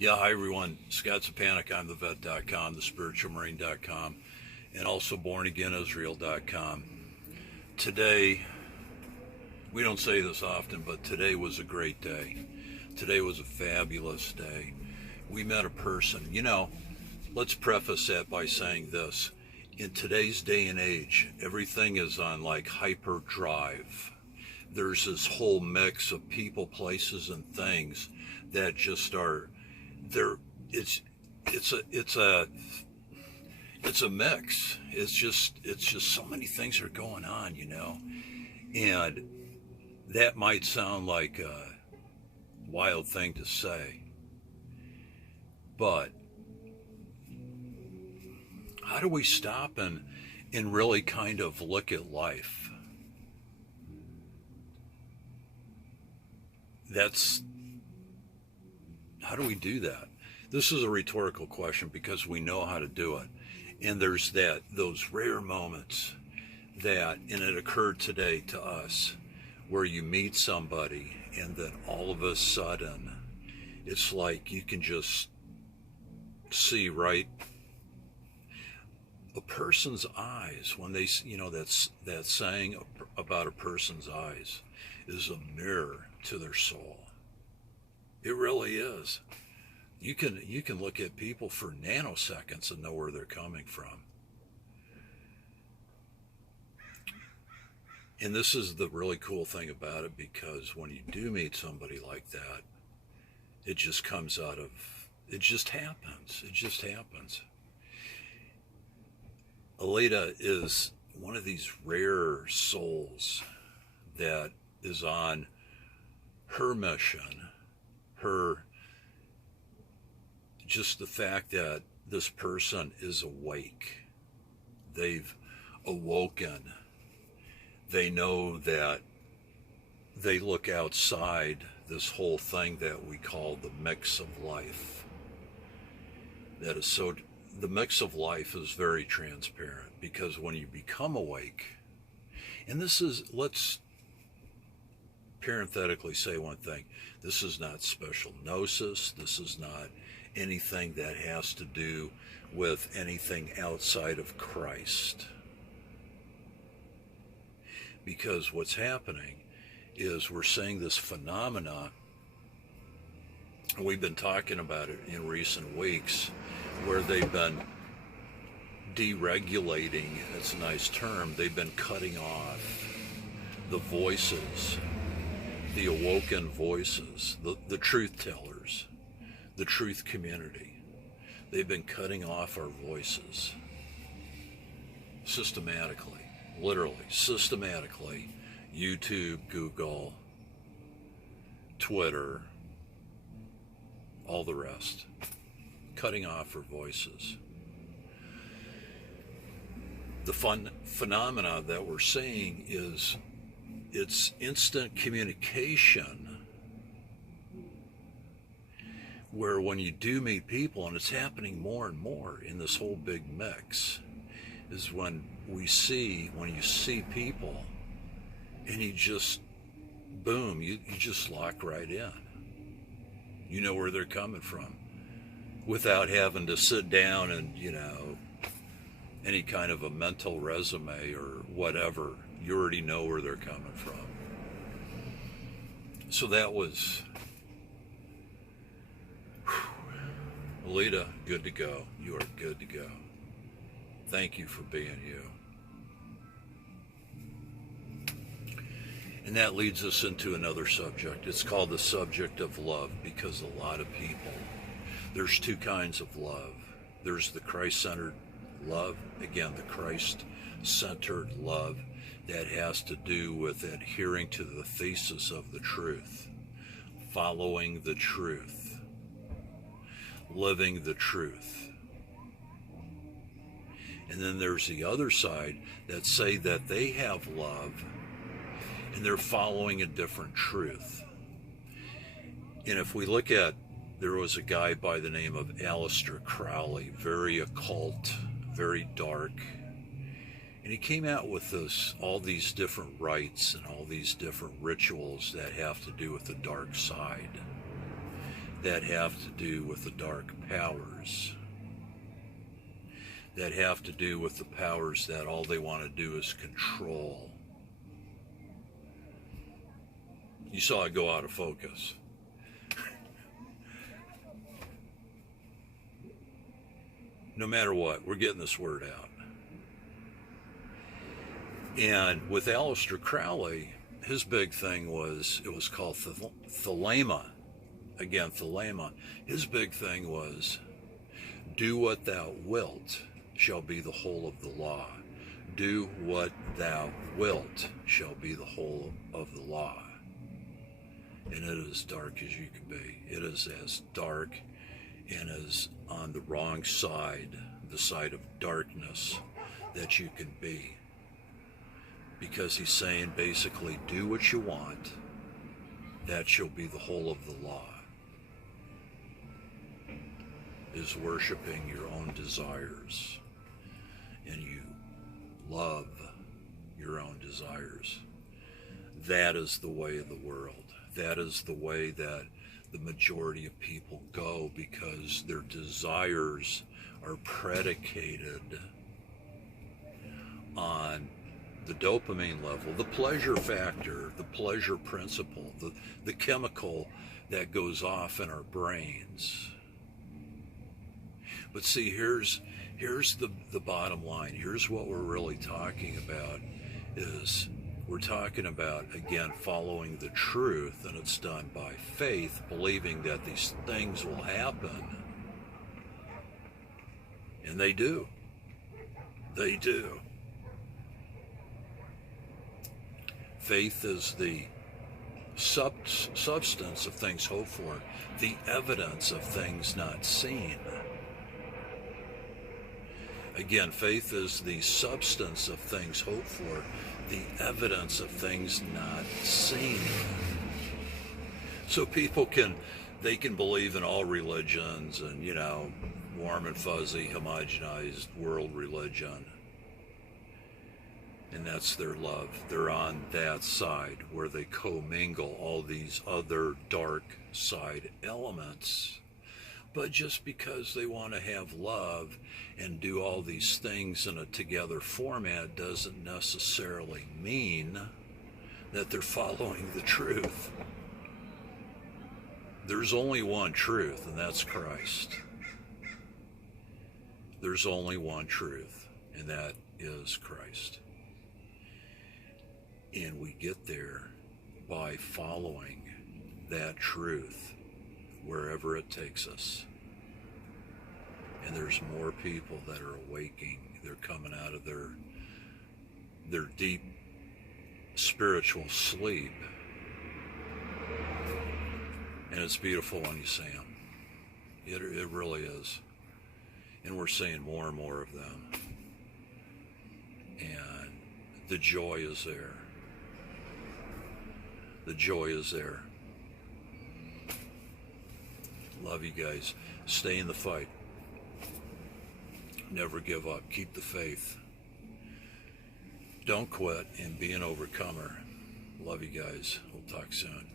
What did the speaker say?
Yeah, hi everyone. Scott Sapanic, I'm thevet.com, thespiritualmarine.com, and also bornagainisrael.com. Today, we don't say this often, but today was a great day. Today was a fabulous day. We met a person. Let's preface that by saying this. In today's day and age, everything is on like hyperdrive. There's this whole mix of people, places, and things that just are there. It's a mix. It's just so many things are going on, and that might sound like a wild thing to say, but how do we stop and really kind of look at life? How do we do that? This is a rhetorical question because we know how to do it. And there's those rare moments and it occurred today to us, where you meet somebody and then all of a sudden, it's like you can just see right a person's eyes when they, that saying about a person's eyes is a mirror to their soul. It really is. You can look at people for nanoseconds and know where they're coming from. And this is the really cool thing about it, because when you do meet somebody like that, it just comes out of, it just happens. It just happens. Aleyda is one of these rare souls that is on her mission, just the fact that this person is awake. They've awoken. They know that they look outside this whole thing that we call the mix of life. The mix of life is very transparent, because when you become awake, and let's parenthetically say one thing, this is not special gnosis, this is not anything that has to do with anything outside of Christ. Because what's happening is we're seeing this phenomena, and we've been talking about it in recent weeks, where they've been deregulating, it's a nice term, they've been cutting off the voices, the awoken voices, the truth tellers, the truth community. They've been cutting off our voices systematically, literally systematically. YouTube, Google, Twitter, all the rest, cutting off our voices. The phenomena that we're seeing is it's instant communication, where when you do meet people, and it's happening more and more in this whole big mix, is when you see people and you just, boom, you just lock right in. You know where they're coming from without having to sit down and, any kind of a mental resume or whatever. You already know where they're coming from. So that was, Aleyda, good to go. You are good to go. Thank you for being you. And that leads us into another subject. It's called the subject of love, because a lot of people, there's two kinds of love. There's the Christ-centered love, again, the Christ-centered love that has to do with adhering to the thesis of the truth, following the truth, living the truth. And then there's the other side that say that they have love and they're following a different truth. And if we look at, there was a guy by the name of Aleister Crowley, very occult, very dark, and he came out with all these different rites and all these different rituals that have to do with the dark side. that have to do with the dark powers, that have to do with the powers that all they want to do is control. You saw it go out of focus. No matter what, we're getting this word out. And with Aleister Crowley, his big thing was, it was called thelema. Again, thelema. His big thing was, do what thou wilt shall be the whole of the law. Do what thou wilt shall be the whole of the law. And it is dark as you can be. It is as dark and as on the wrong side, the side of darkness, that you can be. Because he's saying basically, do what you want, that shall be the whole of the law. Is worshiping your own desires, and you love your own desires. That is the way of the world. That is the way that the majority of people go, because their desires are predicated on the dopamine level, the pleasure factor, the pleasure principle, the chemical that goes off in our brains. But see, here's the bottom line. Here's what we're really talking about, is we're talking about, again, following the truth, and it's done by faith, believing that these things will happen. And they do. They do. Faith is the substance of things hoped for, the evidence of things not seen. Again, faith is the substance of things hoped for, the evidence of things not seen. So people can believe in all religions and, warm and fuzzy, homogenized world religion. And that's their love. They're on that side where they commingle all these other dark side elements. But just because they want to have love and do all these things in a together format doesn't necessarily mean that they're following the truth. There's only one truth, and that's Christ. There's only one truth, and that is Christ. And we get there by following that truth wherever it takes us. And there's more people that are awaking. They're coming out of their deep spiritual sleep. And it's beautiful when you see them. It really is. And we're seeing more and more of them. And the joy is there. The joy is there. Love you guys. Stay in the fight. Never give up. Keep the faith. Don't quit, and be an overcomer. Love you guys. We'll talk soon.